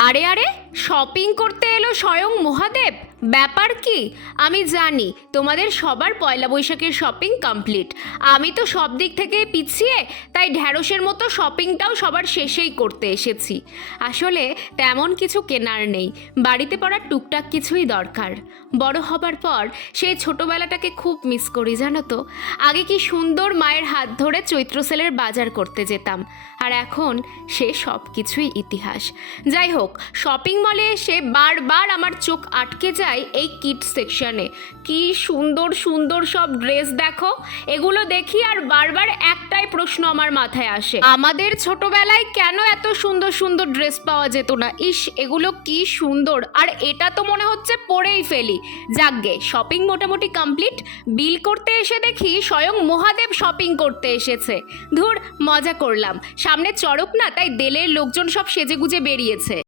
আরে আরে? শপিং করতে এলো স্বয়ং মহাদেব? ব্যাপার কি? আমি জানি, তোমাদের সবার পয়লা বৈশাখের শপিং কমপ্লিট। আমি তো সব দিক থেকে পিছিয়ে, তাই ঢ্যাঁড়সের মতো শপিংটাও সবার শেষেই করতে এসেছি। আসলে তেমন কিছু কেনার নেই, বাড়িতে পড়ার টুকটাক কিছুই দরকার। বড় হবার পর সেই ছোটোবেলাটাকে খুব মিস করি, জানো তো? আগে কি সুন্দর মায়ের হাত ধরে চৈত্র সেলের বাজার করতে যেতাম, আর এখন সে সব কিছুই ইতিহাস। যাই হোক, শপিং মলে এসে বারবার আমার চোখ আটকে যায় এই কিট সেকশনে কি সুন্দর সুন্দর সব ড্রেস দেখো। এগুলো দেখি আর বারবার একটাই প্রশ্ন আমার মাথায় আসে। আমাদের ছোটবেলায় কেন এত সুন্দর সুন্দর ড্রেস পাওয়া যেত না? ইস, এগুলো কি সুন্দর। আর এটা তো মনে হচ্ছে পরেই ফেলি। যাকগে শপিং মোটামুটি কমপ্লিট বিল করতে এসে দেখি স্বয়ং মহাদেব শপিং করতে এসেছে। ধুর, মজা করলাম। সামনে চড়ক না, তাই দেলের লোকজন সব সেজেগুজে বেরিয়েছে।